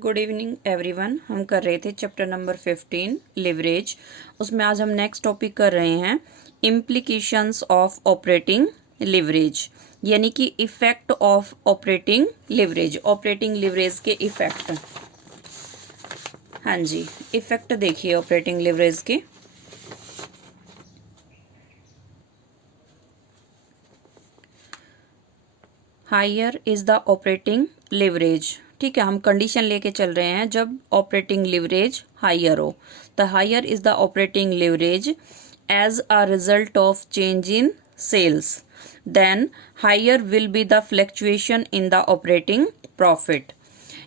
Good evening everyone. हम कर रहे थे चैप्टर नंबर 15 लिवरेज। उसमें आज हम नेक्स्ट टॉपिक कर रहे हैं इम्प्लीकेशंस ऑफ ऑपरेटिंग लिवरेज, यानी कि effect of operating leverage. Operating leverage के इफेक्ट, हाँ जी, इफेक्ट देखिए ऑपरेटिंग लिवरेज के। Higher is the operating leverage, ठीक है। हम कंडीशन लेके चल रहे हैं जब ऑपरेटिंग लिवरेज हायर हो। The higher is the operating leverage as a result of change in sales, then higher will be the fluctuation in the operating profit.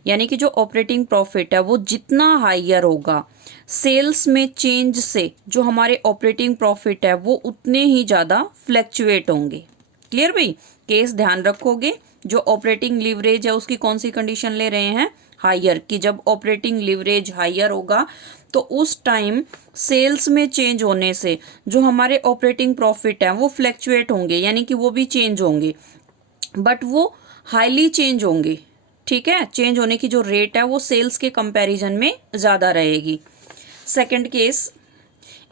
यानी कि जो ऑपरेटिंग प्रॉफिट है वो जितना हायर होगा सेल्स में चेंज से, जो हमारे ऑपरेटिंग प्रॉफिट है वो उतने ही ज़्यादा फ्लक्चुएट होंगे। क्लियर भाई? केस ध्यान रखोगे। जो ऑपरेटिंग लिवरेज है उसकी कौन सी कंडीशन ले रहे हैं? हायर, कि जब ऑपरेटिंग लिवरेज हायर होगा तो उस टाइम सेल्स में चेंज होने से जो हमारे ऑपरेटिंग प्रॉफिट है वो फ्लक्चुएट होंगे, यानी कि वो भी चेंज होंगे, बट वो हाईली चेंज होंगे। ठीक है, चेंज होने की जो रेट है वो सेल्स के कंपैरिजन में ज़्यादा रहेगी। Second case,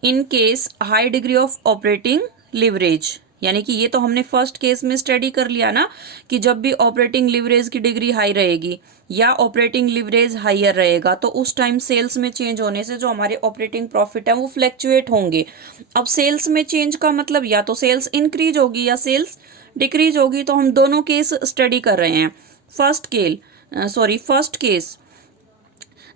in case high degree of operating leverage, यानी कि ये तो हमने फर्स्ट केस में स्टडी कर लिया ना कि जब भी ऑपरेटिंग लिवरेज की डिग्री हाई रहेगी या ऑपरेटिंग लिवरेज हायर रहेगा तो उस टाइम सेल्स में चेंज होने से जो हमारे ऑपरेटिंग प्रॉफिट है वो फ्लक्चुएट होंगे। अब सेल्स में चेंज का मतलब या तो सेल्स इंक्रीज होगी या सेल्स डिक्रीज होगी, तो हम दोनों केस स्टडी कर रहे हैं। फर्स्ट केस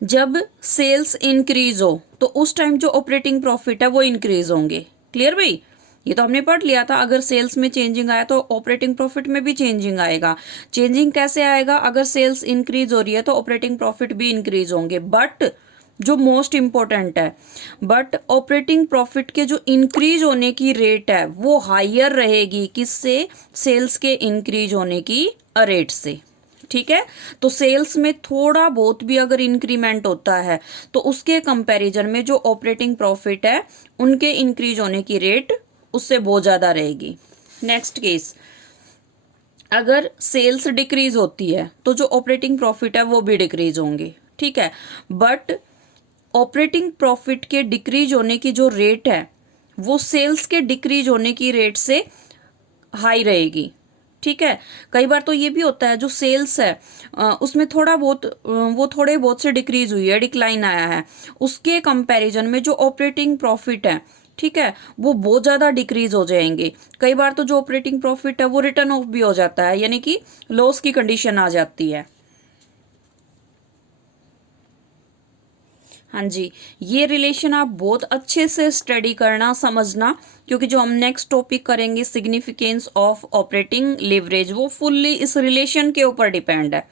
जब सेल्स इंक्रीज हो तो उस टाइम जो ऑपरेटिंग प्रॉफिट है वो इंक्रीज होंगे। क्लियर भाई? ये तो हमने पढ़ लिया था, अगर सेल्स में चेंजिंग आया तो ऑपरेटिंग प्रॉफिट में भी चेंजिंग आएगा। चेंजिंग कैसे आएगा? अगर सेल्स इंक्रीज हो रही है तो ऑपरेटिंग प्रॉफिट भी इंक्रीज होंगे। बट जो मोस्ट इंपॉर्टेंट है, बट ऑपरेटिंग प्रॉफिट के जो इंक्रीज होने की रेट है वो हायर रहेगी। किससे? सेल्स के इंक्रीज होने की रेट से। ठीक है, तो सेल्स में थोड़ा बहुत भी अगर इंक्रीमेंट होता है तो उसके कंपैरिजन में जो ऑपरेटिंग प्रॉफिट है उनके इंक्रीज होने की रेट उससे बहुत ज्यादा रहेगी। नेक्स्ट केस, अगर सेल्स डिक्रीज होती है तो जो ऑपरेटिंग प्रॉफिट है वो भी डिक्रीज होंगे। ठीक है, बट ऑपरेटिंग प्रॉफिट के डिक्रीज होने की जो रेट है वो सेल्स के डिक्रीज होने की रेट से हाई रहेगी। ठीक है, कई बार तो ये भी होता है जो सेल्स है उसमें थोड़ा बहुत वो थोड़े बहुत से डिक्रीज हुई है, डिक्लाइन आया है, उसके कंपैरिजन में जो ऑपरेटिंग प्रॉफिट है, ठीक है, वो बहुत ज़्यादा डिक्रीज हो जाएंगे। कई बार तो जो ऑपरेटिंग प्रॉफिट है वो रिटर्न ऑफ भी हो जाता है, यानी कि लॉस की कंडीशन आ जाती है। हाँ जी, ये रिलेशन आप बहुत अच्छे से स्टडी करना, समझना, क्योंकि जो हम नेक्स्ट टॉपिक करेंगे सिग्निफिकेंस ऑफ ऑपरेटिंग लिवरेज, वो फुल्ली इस रिलेशन के ऊपर डिपेंड है।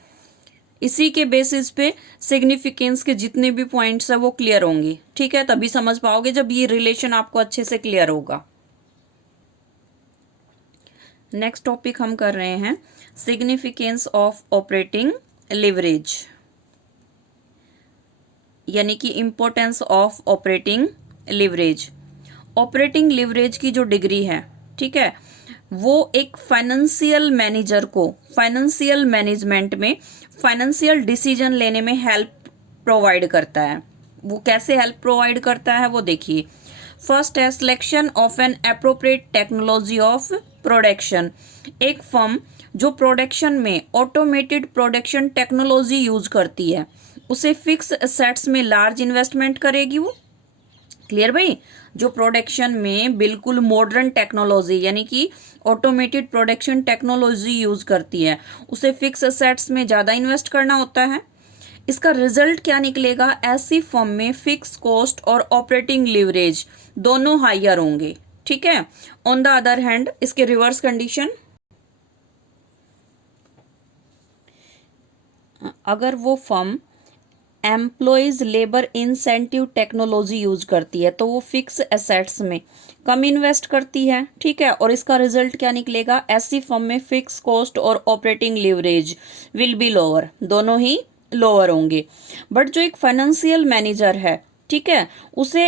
इसी के बेसिस पे सिग्निफिकेंस के जितने भी पॉइंट्स है वो क्लियर होंगे। ठीक है, तभी समझ पाओगे जब ये रिलेशन आपको अच्छे से क्लियर होगा। नेक्स्ट टॉपिक हम कर रहे हैं सिग्निफिकेंस ऑफ ऑपरेटिंग लिवरेज, यानी कि importance of operating leverage. Operating leverage की जो डिग्री है, ठीक है, वो एक फाइनेंशियल मैनेजर को फाइनेंशियल मैनेजमेंट में फाइनेंशियल डिसीजन लेने में हेल्प प्रोवाइड करता है। वो कैसे हेल्प प्रोवाइड करता है वो देखिए। फर्स्ट है selection of an appropriate technology of production. एक फर्म जो प्रोडक्शन में ऑटोमेटेड प्रोडक्शन टेक्नोलॉजी यूज करती है उसे फिक्स एसेट्स में लार्ज इन्वेस्टमेंट करेगी वो। क्लियर भाई? जो प्रोडक्शन में बिल्कुल मॉडर्न टेक्नोलॉजी यानी कि ऑटोमेटेड प्रोडक्शन टेक्नोलॉजी यूज करती है उसे फिक्स एसेट्स में ज़्यादा इन्वेस्ट करना होता है। इसका रिजल्ट क्या निकलेगा? ऐसी फर्म में फिक्स कॉस्ट और ऑपरेटिंग लिवरेज दोनों हायर होंगे। ठीक है, ऑन द अदर हैंड इसके रिवर्स कंडीशन, अगर वो firm employees labour incentive technology use करती है तो वो फिक्स एसेट्स में कम इन्वेस्ट करती है। ठीक है, और इसका रिजल्ट क्या निकलेगा? ऐसी फर्म में फिक्स कॉस्ट और operating leverage will be lower, दोनों ही लोअर होंगे। बट जो एक फाइनेंशियल मैनेजर है, ठीक है, उसे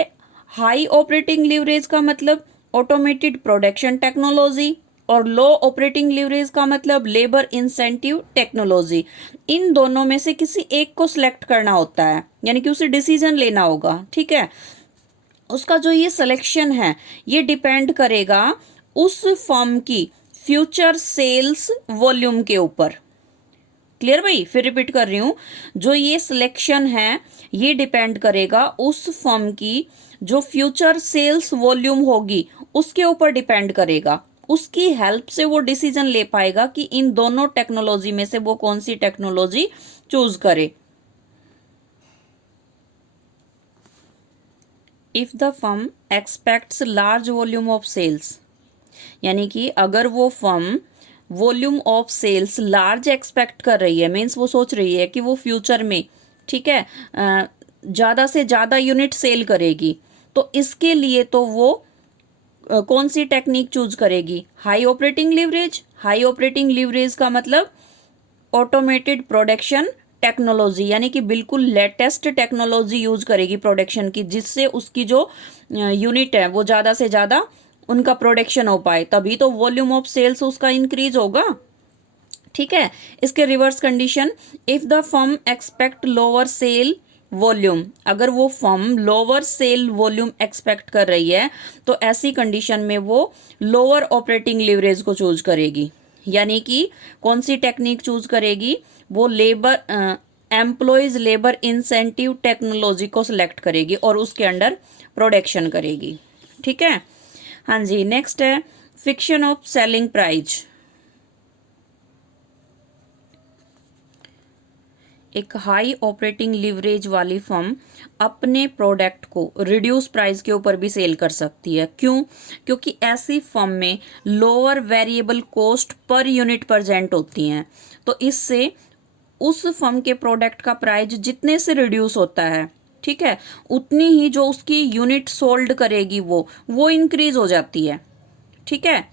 हाई ऑपरेटिंग लिवरेज का मतलब ऑटोमेटेड प्रोडक्शन टेक्नोलॉजी, और लो ऑपरेटिंग लीवरेज का मतलब लेबर इंसेंटिव टेक्नोलॉजी। इन दोनों में से किसी एक को सिलेक्ट करना होता है, यानी कि उसे डिसीजन लेना होगा। ठीक है, उसका जो ये सिलेक्शन है ये डिपेंड करेगा उस फर्म की फ्यूचर सेल्स वॉल्यूम के ऊपर। क्लियर भाई, फिर रिपीट कर रही हूं, जो ये सिलेक्शन है ये डिपेंड करेगा उस फर्म की जो फ्यूचर सेल्स वॉल्यूम होगी उसके ऊपर डिपेंड करेगा। उसकी हेल्प से वो डिसीजन ले पाएगा कि इन दोनों टेक्नोलॉजी में से वो कौन सी टेक्नोलॉजी चूज करे। If the firm expects large volume of sales, यानी कि अगर वो firm volume of sales large expect कर रही है, मीन्स वो सोच रही है कि वो फ्यूचर में, ठीक है, ज़्यादा से ज़्यादा यूनिट सेल करेगी, तो इसके लिए तो वो कौन सी टेक्निक चूज करेगी? High operating leverage. High operating leverage का मतलब ऑटोमेटेड प्रोडक्शन टेक्नोलॉजी, यानी कि बिल्कुल लेटेस्ट टेक्नोलॉजी यूज करेगी प्रोडक्शन की, जिससे उसकी जो यूनिट है वो ज़्यादा से ज़्यादा उनका प्रोडक्शन हो पाए, तभी तो वॉल्यूम ऑफ सेल्स उसका इंक्रीज होगा। ठीक है, इसके reverse condition, if the firm expect lower sale volume, अगर वो firm lower sale volume expect कर रही है तो ऐसी कंडीशन में वो लोअर ऑपरेटिंग लीवरेज को चूज करेगी। यानी कि कौन सी टेक्निक चूज करेगी? वो labour employs labour incentive technology को सिलेक्ट करेगी और उसके अंडर प्रोडक्शन करेगी। ठीक है, हाँ जी। नेक्स्ट है फिक्शन ऑफ सेलिंग प्राइस। एक हाई ऑपरेटिंग लीवरेज वाली फर्म अपने प्रोडक्ट को रिड्यूस प्राइस के ऊपर भी सेल कर सकती है। क्यों? क्योंकि ऐसी फर्म में lower variable cost per unit present होती हैं, तो इससे उस फर्म के प्रोडक्ट का प्राइस जितने से रिड्यूस होता है, ठीक है, उतनी ही जो उसकी यूनिट सोल्ड करेगी वो इंक्रीज हो जाती है। ठीक है,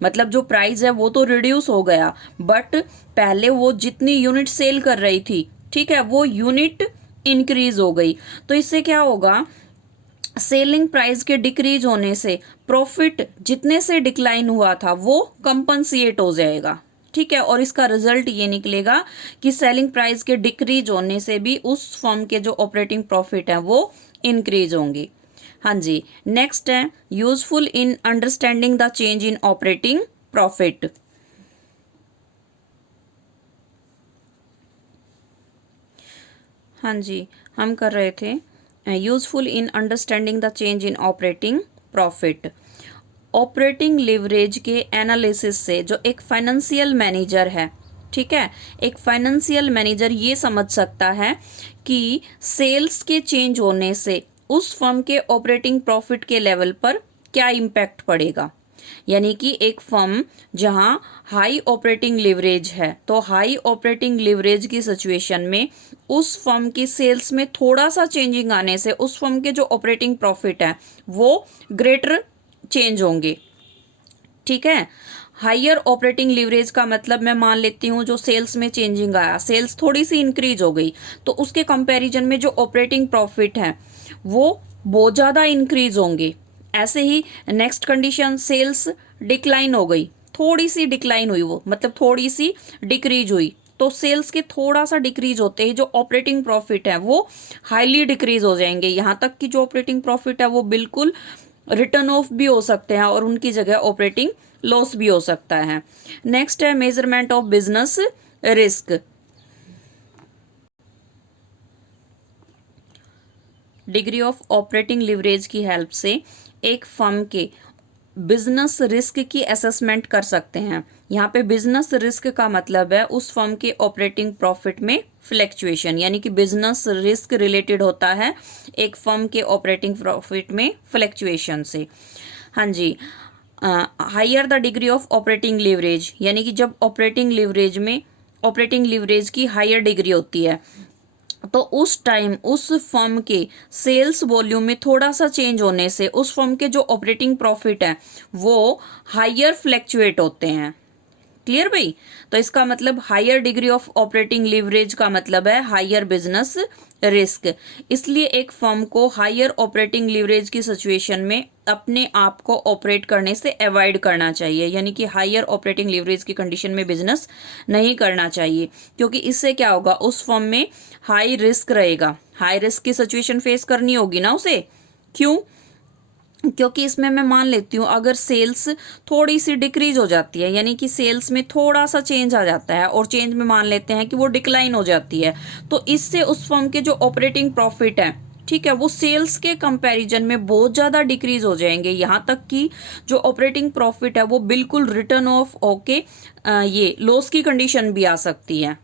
मतलब जो प्राइस है वो तो रिड्यूस हो गया, बट पहले वो जितनी यूनिट सेल कर रही थी, ठीक है, वो यूनिट इंक्रीज हो गई। तो इससे क्या होगा? सेलिंग प्राइस के डिक्रीज होने से प्रॉफिट जितने से डिक्लाइन हुआ था वो कंपनसेट हो जाएगा। ठीक है, और इसका रिजल्ट ये निकलेगा कि सेलिंग प्राइस के डिक्रीज होने से भी उस फर्म के जो ऑपरेटिंग प्रॉफिट है वो इंक्रीज होंगे। हाँ जी। नेक्स्ट है useful in understanding the change in operating profit. हाँ जी, हम कर रहे थे useful in understanding the change in operating profit. Operating leverage के एनालिसिस से जो एक फाइनेंशियल मैनेजर है, ठीक है, एक फाइनेंशियल मैनेजर ये समझ सकता है कि सेल्स के चेंज होने से उस फर्म के ऑपरेटिंग प्रॉफिट के लेवल पर क्या इम्पैक्ट पड़ेगा। यानी कि एक फर्म जहां हाई ऑपरेटिंग लिवरेज है, तो हाई ऑपरेटिंग लिवरेज की सिचुएशन में उस फर्म की सेल्स में थोड़ा सा चेंजिंग आने से उस फर्म के जो ऑपरेटिंग प्रॉफिट है वो ग्रेटर चेंज होंगे। ठीक है, हायर ऑपरेटिंग लिवरेज का मतलब मैं मान लेती हूँ जो सेल्स में चेंजिंग आया, सेल्स थोड़ी सी इंक्रीज हो गई, तो उसके कंपैरिजन में जो ऑपरेटिंग प्रॉफिट है वो बहुत ज़्यादा इंक्रीज होंगे। ऐसे ही नेक्स्ट कंडीशन, सेल्स डिक्लाइन हो गई, थोड़ी सी डिक्लाइन हुई, वो मतलब थोड़ी सी डिक्रीज हुई, तो सेल्स के थोड़ा सा डिक्रीज होते ही जो ऑपरेटिंग प्रॉफिट है वो हाईली डिक्रीज हो जाएंगे, यहाँ तक कि जो ऑपरेटिंग प्रॉफिट है वो बिल्कुल रिटर्न ऑफ भी हो सकते हैं और उनकी जगह ऑपरेटिंग लॉस भी हो सकता है। नेक्स्ट है measurement of business risk. Degree of operating leverage की हेल्प से एक फर्म के बिजनेस रिस्क की असेसमेंट कर सकते हैं। यहाँ पे बिजनेस रिस्क का मतलब है उस फर्म के ऑपरेटिंग प्रॉफिट में फ्लैक्चुएशन, यानी कि बिजनेस रिस्क रिलेटेड होता है एक फर्म के ऑपरेटिंग प्रॉफिट में फ्लैक्चुएशन से। हाँ जी। Higher the degree of operating leverage, यानी कि जब ऑपरेटिंग लिवरेज की हायर डिग्री होती है तो उस टाइम उस फर्म के सेल्स वॉल्यूम में थोड़ा सा चेंज होने से उस फर्म के जो ऑपरेटिंग प्रॉफिट है वो हायर फ्लैक्चुएट होते हैं। क्लियर भाई। तो इसका मतलब higher degree of operating leverage का मतलब है हायर बिजनेस रिस्क। इसलिए एक फर्म को हायर ऑपरेटिंग लिवरेज की सिचुएशन में अपने आप को ऑपरेट करने से अवॉइड करना चाहिए, यानी कि हायर ऑपरेटिंग लिवरेज की कंडीशन में बिजनेस नहीं करना चाहिए, क्योंकि इससे क्या होगा, उस फर्म में हाई रिस्क रहेगा, हाई रिस्क की सिचुएशन फेस करनी होगी ना उसे। क्यों? क्योंकि इसमें मैं मान लेती हूँ अगर सेल्स थोड़ी सी डिक्रीज हो जाती है, यानी कि सेल्स में थोड़ा सा चेंज आ जाता है और चेंज में मान लेते हैं कि वो डिक्लाइन हो जाती है, तो इससे उस फर्म के जो ऑपरेटिंग प्रॉफिट है, ठीक है, वो सेल्स के कंपैरिजन में बहुत ज़्यादा डिक्रीज हो जाएंगे, यहाँ तक कि जो ऑपरेटिंग प्रॉफिट है वो बिल्कुल रिटर्न ऑफ होके ये लॉस की कंडीशन भी आ सकती है।